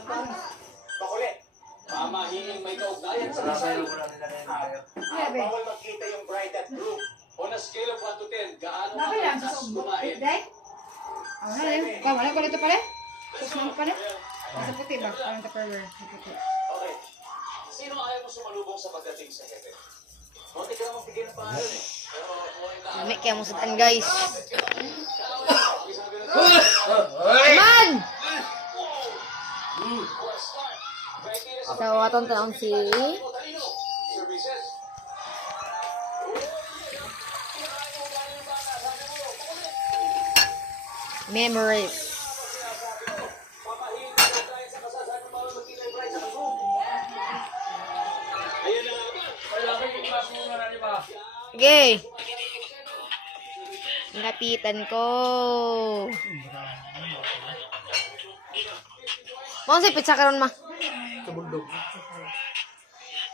Makulit. Mamahinging may kaugnayan sa kasal. Bawal makita yung bride at groom. On a scale of 1 to 10, gaano kalakas kumain? Wala ko dito pala? Susunod pala? Sa puti ba? Parang tupperware. Okay. Sino ayaw mo sumalubong sa pagdating sa heaven? Munti ka naman bigyan ng pangalan eh. Pero buhay na. Dami kaya mo sudan guys. Man! So, atong taong si Memories. Okay. Lapitan ko. Mo si pizza karon ma.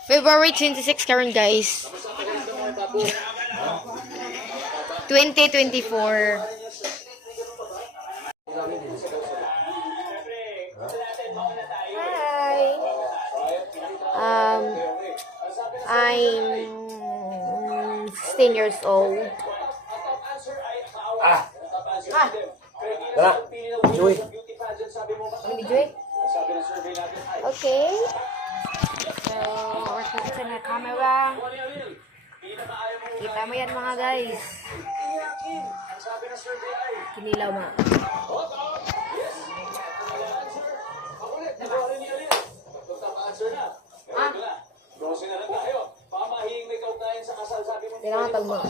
February 26 karon guys. 2024. Hi. I'm 16 years old. Tara, Joy. Ano ni Joy? Okay. So, we're focusing na camera. Kita mo yan mga guys. Kinilaw ma. Kailangan tagma.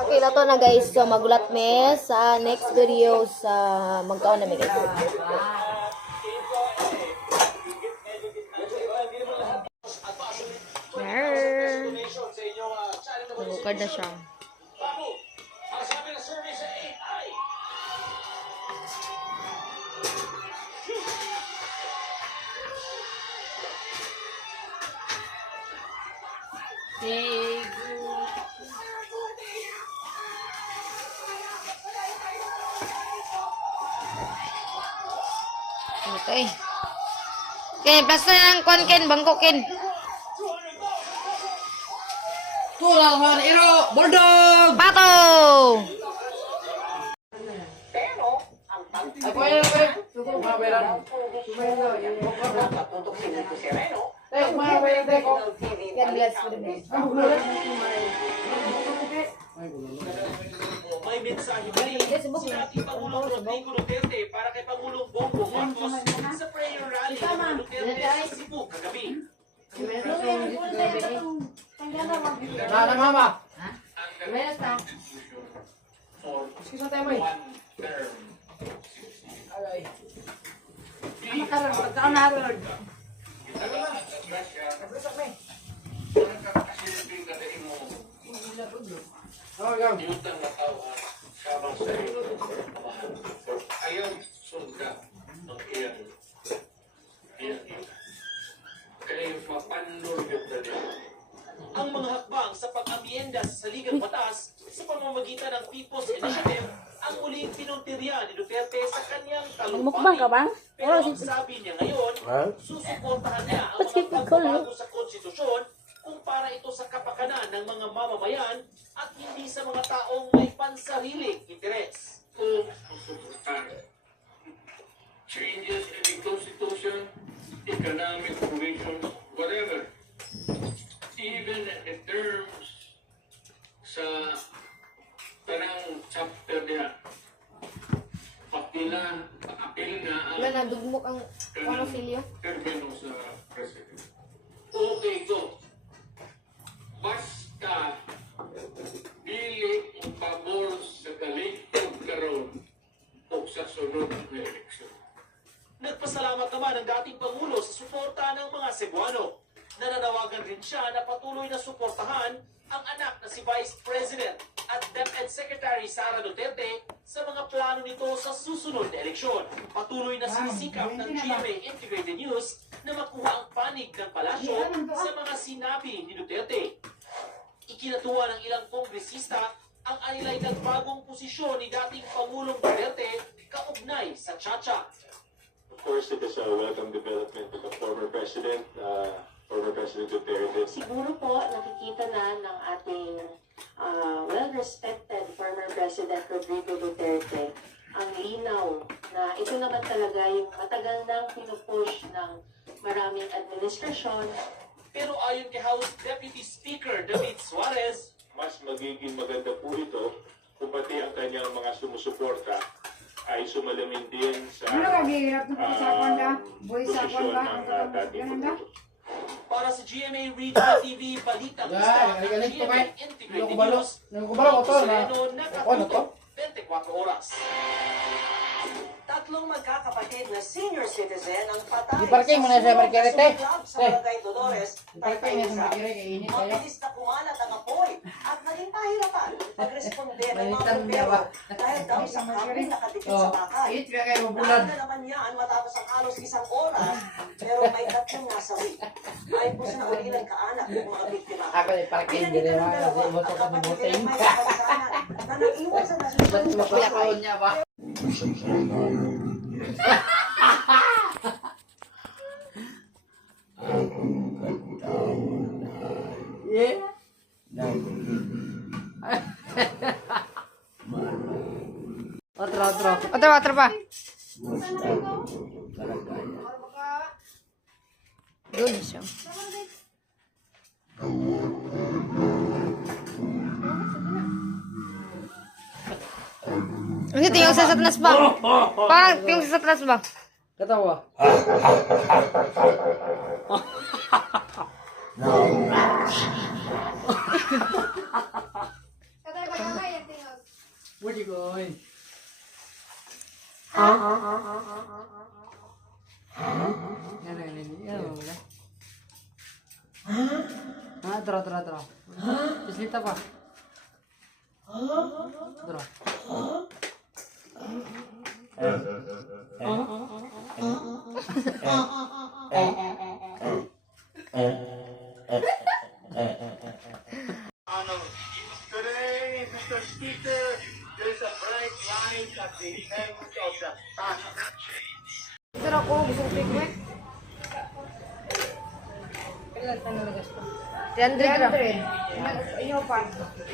Okay, lato na guys. So, magulat me sa next video sa magkaon na guys. Nabukad na siya. Okay. Okay, basta ng kuan ken, bangko ken. Tulang man, iro, bulldog! Pato! Ay, pwede. Suko, mga pera. God bless for the day. May mensahe ba rin si dating Pangulong Rodrigo Duterte para kay Pangulong Bongbong Marcos sa prayer rally ng mga Duterte sa Cebu kagabi. Nana, mama. Meron na. Excuse me, tayo mo eh. Alay. Makaroon, pagkaon na ron. Oh, go. Ayaw sunda ng iyan. Kaya mapandol yung dali. Ang mga hakbang sa pag-amyenda sa saligang batas sa pamamagitan ng People's Initiative ang muling pinuntirya ni Duterte sa kanyang Magmukbang ka ba? Pero ang sabi niya ngayon, susuportahan niya ang mga pagbabago sa konstitusyon kung para ito sa kapakanan ng mga mamamayan at hindi sa mga taong may pansariling interes. Kung susuportahan changes in the constitution, economic provisions, whatever, even in terms sa tanang chapter niya, apil na Wala na, dugmok ang silyo. termino sa president. Okay ko. Basta dili ang pabor sa kaligtad karon o sa sunod na eleksyon. Nagpasalamat naman ang dating Pangulo sa suporta ng mga Cebuano. Nananawagan rin siya na patuloy na suportahan ang anak na si Vice President at DepEd Secretary Sara Duterte sa mga plano nito sa susunod na eleksyon. Patuloy na sinisikap ng GMA Integrated News na makuha ang panig ng palasyo sa mga sinabi ni Duterte. Ikinatuwa ng ilang kongresista ang anilay nagbagong posisyon ni dating Pangulong Duterte kaugnay sa Chacha. Of course, it is a welcome development of the former President Duterte. Siguro po nakikita na ng ating well-respected former President Rodrigo Duterte ang linaw na ito naman talaga yung matagal nang pinupush ng maraming administrasyon. Pero ayon kay House Deputy Speaker David Suarez, Mas magiging maganda po ito kung pati ang kanyang mga sumusuporta ay sumalamin din sa posisyon ng dating Pangulo. para sa GMA Regional TV, Balitang Isla ng GMA Integrated News, Sereno, nakatutok 24 oras. Tatlong magkakapatid na senior citizen ang patay Iparking mo na sa Margarete. club sa Barangay Dolores, Iparking na sa Taytay. Margarete, kainit tayo. Mabilis na kumalat ang apoy at naging pahirapan pagresponde ng mga Balitan niya bombero ba? dahil daw sa kami nakadikit sa bakay. Init kaya kayo mabulan. Naan na naman yan matapos ang halos 1 oras pero may tatlong nasawi. Ayon po sa naulilang kaanak ng mga biktima. Ako ay parking din Pinanitan ng naman dalawa kasi ang iboto ka ng kapatid boting. ng may kapansanan na naiwan sa nasusunod Ba't na bakay. makulakaon niya ba? Yeah. Otro pa. Doon siya. Ang tingin sa atlas ba? Parang tingin sa atlas ba? Katawa. Budi koy. Yan. Tara. Pislita pa. Tara. Today, Mr. Speaker, there's a bright light at the end of the tunnel. Sir, ako gusto ko take back. 300 gram.